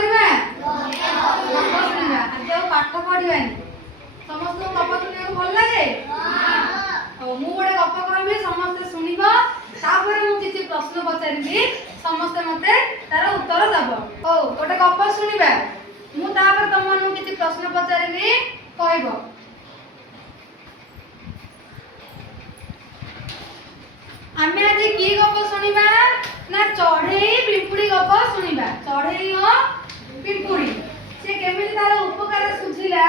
କରିବା? ଗପ ଶୁଣିବା। ଆଜି ଆଉ ପାଠ ପଢିବାନି। ସମସ୍ତଙ୍କୁ ଗପ ଶୁଣିବାକୁ ଭଲ ଲାଗେ? ହଉ, ମୁଁ ଗୋଟେ ଗପ କହିବି, ସମସ୍ତେ ଶୁଣିବ। ତାପରେ ମୁଁ କିଛି ପ୍ରଶ୍ନ ପଚାରିବି, ସମସ୍ତେ ମତେ ତାର ଉତ୍ତର ଦବ। ହଉ, ଗୋଟେ ଗପ ଶୁଣିବା। ମୁଁ ତାପରେ ତମମାନଙ୍କୁ କିଛି ପ୍ରଶ୍ନ ପଚାରିବି, କହିବ। ଆମେ ଆଜି କି ଗପ ଶୁଣିବା? ନା ଚଢେଇ ପିମ୍ପୁଡି ଗପ ଶୁଣିବା। ଚଢେଇ ଓ ପିମ୍ପୁଡି ସେ କେମିତି ତାର ଉପକାର ସୁଝିଲା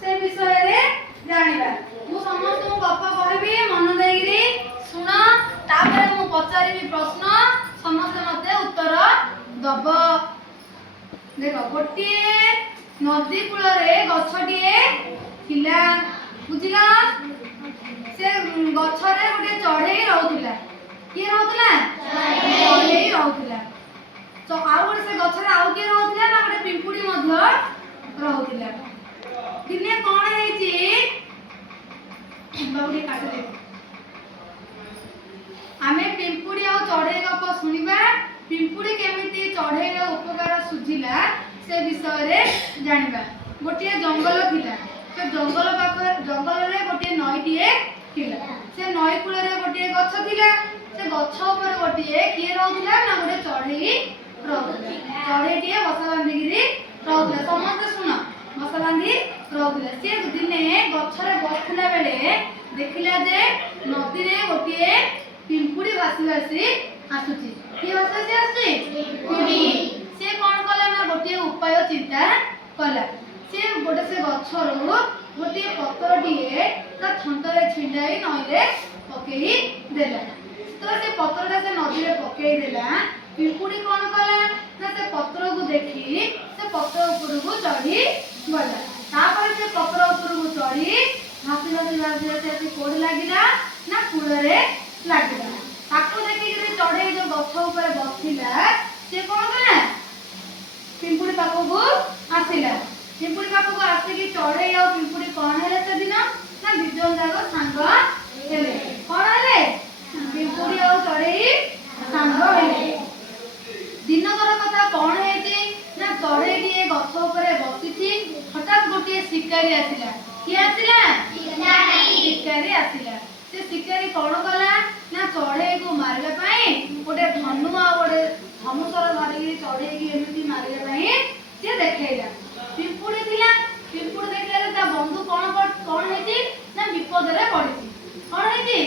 ସେ ବିଷୟରେ ଜାଣିବା। ମୁଁ ସମସ୍ତଙ୍କୁ ଗପ କହିବି, ମନ ଦେଇକିରି ଶୁଣ। ତାପରେ ମୁଁ ପଚାରିବି ପ୍ରଶ୍ନ, ସମସ୍ତେ ମତେ ଉତ୍ତର ଦବ। ଦେଖ, ଗୋଟିଏ ନଦୀ କୂଳରେ ଗଛଟିଏ ଥିଲା, ବୁଝିଲ? ସେ ଗଛରେ ଗୋଟେ ଚଢେଇ ରହୁଥିଲା। କିଏ ରହୁଥିଲା? ଚଢେଇ ରହୁଥିଲା। ତ ଆଉ ଗୋଟେ ସେ ଗଛରେ ଆଉ କିଏ ରହୁଥିଲା? ନା ଗୋଟେ ପିମ୍ପୁଡି ମଧ୍ୟ ରହୁଥିଲା। ଦିନେ କଣ ହେଇଛି? ବାବୁଟି କାଟିଦେ। ଆମେ ପିମ୍ପୁଡି ଆଉ ଚଢେଇ ଗପ ଶୁଣିବା। ପିମ୍ପୁଡି କେମିତି ଚଢେଇର ଉପକାର ସୁଝିଲା ସେ ବିଷୟରେ ଜାଣିବା। ଗୋଟିଏ ଜଙ୍ଗଲ ଥିଲା। ସେ ଜଙ୍ଗଲରେ ଗୋଟିଏ ନଈଟିଏ ଥିଲା। ସେ ନଈ କୂଳରେ ଗୋଟିଏ ଗଛ ଥିଲା। ସେ ଗଛ ଉପରେ ଗୋଟିଏ କିଏ ରହୁଥିଲା? ନା ଗୋଟେ ଚଢେଇ ରହୁଥିଲା। ଚଢେଇଟିଏ ବସା ବାନ୍ଧିକିରି ରହୁଥିଲା। ସମସ୍ତେ ଶୁଣ, ବସା ବାନ୍ଧି ରହୁଥିଲା। ସେ ଦିନେ ଗଛରେ ବସିଥିଲା ବେଳେ ଦେଖିଲା ଯେ ନଦୀରେ ଗୋଟିଏ ପିମ୍ପୁଡି ଭାସି ଭାସି ଆସୁଛି। କିଏ ଭାସି ଭାସି ଆସୁଛି? ପିମ୍ପୁଡି। ସେ କଣ କଲା? ନା ଗୋଟିଏ ଉପାୟ ଚିନ୍ତା କଲା। ସେ ଗଛରୁ ଗୋଟିଏ ପତ୍ରଟିଏ ତା ଥଣ୍ଟରେ ଛିଣ୍ଡାଇ ନଈରେ ପକେଇ ଦେଲା। ତ ସେ ପତ୍ରଟା ସେ ନଦୀରେ ପକେଇ ଦେଲା। ପିମ୍ପୁଡି କଣ କଲା? ନା ସେ ପତ୍ରକୁ ଦେଖି ସେ ପତ୍ର ଉପରକୁ ଚଢି ଗଲା। ତାପରେ ସେ ପତ୍ର ଉପରକୁ ଚଢି ଭାସି ଭାସି ଭାସି ଭାସି ଆସି କୋଉଠି ଲାଗିଲା? ନା କୂଳରେ ଲାଗିଲା। ତାକୁ ଦେଖିକିରି ଚଢେଇ ଯୋଉ ଗଛ ଉପରେ ବସିଥିଲା, ସେ କଣ କଲା? ପିମ୍ପୁଡି ପାଖକୁ ଆସିଲା। ପିମ୍ପୁଡି ପାଖକୁ ଆସିକି ଚଢେଇ ଆଉ ପିମ୍ପୁଡି କଣ ହେଲେ ସେଦିନ? ନା ଦି ଜଣ ଯାକ ସାଙ୍ଗ ହେଲେ। କଣ ହେଲେ? ପିମ୍ପୁଡି ଆଉ ଚଢେଇ ସାଙ୍ଗ ହେଲେ। ଦିନକର କଥା କଣ ହେଇଛି? ନା ଚଢେଇଟିଏ ଗଛ ଉପରେ ବସିଛି। ହଠାତ୍ ଗୋଟିଏ ଶିକାରୀ ଆସିଲା। କିଏ ଆସିଲା? ଶିକାରୀ ଆସିଲା। ସେ ଶିକାରୀ କଣ କଲା? ନା ଚଢେଇକୁ ମାରିବା ପାଇଁ ଗୋଟେ ଧନୁ ଆଉ ଗୋଟେ ଧନୁଶର ଧରିକି ଚଢେଇକି ଏମିତି ମାରିବା ପାଇଁ ସେ ଦେଖେଇଲା। ପିମ୍ପୁଡି ଥିଲା। ପିମ୍ପୁଡି ଦେଖିଲା ଯେ ତା ବନ୍ଧୁ କଣ ହେଇଛି? ନା ବିପଦରେ ପଡିଛି। କଣ ହେଇଛି?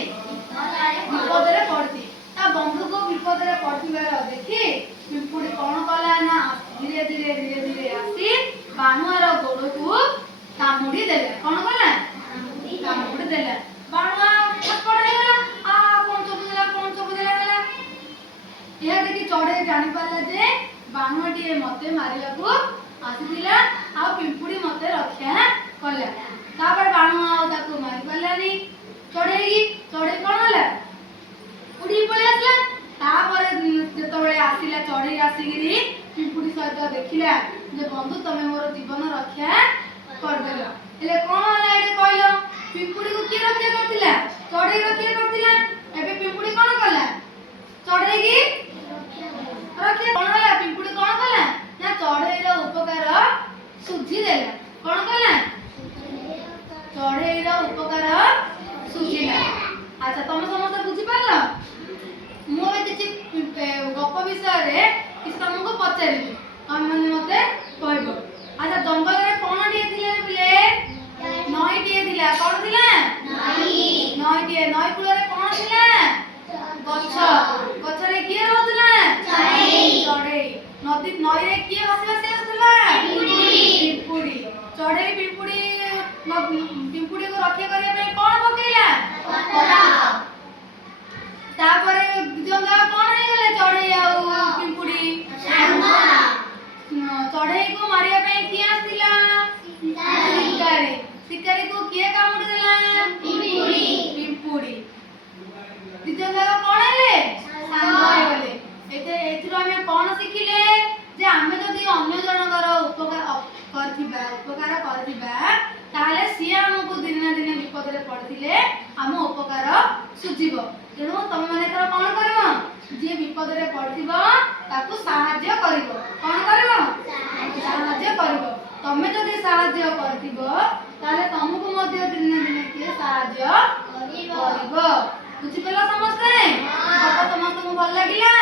ବିପଦରେ ପଡିଛି। ତା ବନ୍ଧୁକୁ ବିପଦରେ ପଡିଥିବାର ଦେଖି ପିମ୍ପୁଡି କଣ କଲା? ନା ଧୀରେ ଧୀରେ ଆସି ବାଣୁଆର ଗୋଡକୁ କାମୁଡି ଦେଲା। କଣ କଲା? କାମୁଡି ଦେଲା। ବାଣୁଆ ଛଟପଟ ହେଇଗଲା। କଣ ଚବୁଦେଲା ହେଲା। ଏହା ଦେଖି ଚଢେଇ ଜାଣିପାରିଲା ଯେ ବାଣୁଆଟିଏ ମତେ ମାରିବାକୁ ଆସିଥିଲା, ଆଉ ପିମ୍ପୁଡି ମତେ ରକ୍ଷା କଲା। ତାପରେ ବାଣୁଆ ଆଉ ତାକୁ ମାରି ପାରିଲାନି। ଚଢେଇ କଣ ହେଲା? ଉଡିକି ପଳେଇ ଆସିଲା। ତାପରେ ଯେତେବେଳେ ଆସିଲା ଚଢେଇ ଆସିକିରି ପିମ୍ପୁଡି ସହିତ ଦେଖିଲା ଯେ ବନ୍ଧୁ ତମେ ମୋର ଜୀବନ ରକ୍ଷା କରିଦେଲ। ହେଲେ କଣ ହେଲା ଏଠି କହିଲ? ପିମ୍ପୁଡିକୁ କିଏ ରକ୍ଷା କରିଥିଲା? ଚଢେଇ ରକ୍ଷା କରିଥିଲା। ଏବେ ପିମ୍ପୁଡି କଣ କଲା? ଚଢେଇକି ରକ୍ଷା। କଣ ହେଲା? ପିମ୍ପୁଡି କଣ କଲା? ନା ଚଢେଇର ଉପକାର ସୁଝି ଦେଲା। କଣ କଲା? ଚଢେଇର ଉପକାର ସୁଝିଲା। ଆଚ୍ଛା, ତମେ ସମସ୍ତେ ବୁଝିପାରିଲ? ମୁଁ ଏବେ କିଛି ଗପ ବିଷୟରେ କିଛି ତମକୁ ପଚାରିବି, ତମେ ମତେ କହିବ। ଆଚ୍ଛା, ଜଙ୍ଗଲରେ କଣ ଟିଏ ଥିଲା ପିଲେ? ନଈଟିଏ ଥିଲା। କଣ ଥିଲା? ନଈଟିଏ। ନଈ କୂଳରେ କଣ ଥିଲା? ଗଛ। ଗଛରେ କିଏ ରହୁଥିଲା? ଚଢେଇ। ନଈରେ କିଏ ଭାସି ଭାସି ଆସୁଥିଲା? ପିମ୍ପୁଡି। ଚଢେଇ ପିମ୍ପୁଡିକୁ ରକ୍ଷା କରିବା ପାଇଁ କଣ ପକେଇଲା? ତାପରେ ଦି ଜଣ ଯାକ କଣ ହେଇଗଲେ? ଚଢେଇ ଆଉ ପିମ୍ପୁଡି ଚଢେଇକୁ ମାରିବା ପାଇଁ କିଏ ଆସିଥିଲା? ଶିକାରୀ। ଶିକାରୀକୁ କିଏ କାମୁଡି ଦେଲା? ପିମ୍ପୁଡି। ଦି ଜଣ ଯାକ କଣ ହେଲେ? ସାଙ୍ଗ ହେଇଗଲେ। ଏଥିରୁ ଆମେ କଣ ଶିଖିଲେ? ଯେ ଆମେ ଯଦି ଅନ୍ୟ ଜଣଙ୍କର ଉପକାର କରିଥିବା ତାହେଲେ ସିଏ ଆମକୁ ଦିନେ ନା ଦିନେ ବିପଦରେ ପଡିଥିଲେ ଆମ ଉପକାର ସୁଝିବ। ତେଣୁ ତମେ ମାନେ ଏଥର କଣ କରିବ? ଯିଏ ବିପଦରେ ପଡିଥିବ ତାକୁ ସାହାଯ୍ୟ କରିବ। କଣ କରିବ? କରିବ। ବୁଝିପାରିଲ ସମସ୍ତେ? ଗପ ସମସ୍ତଙ୍କୁ ଭଲ ଲାଗିଲା?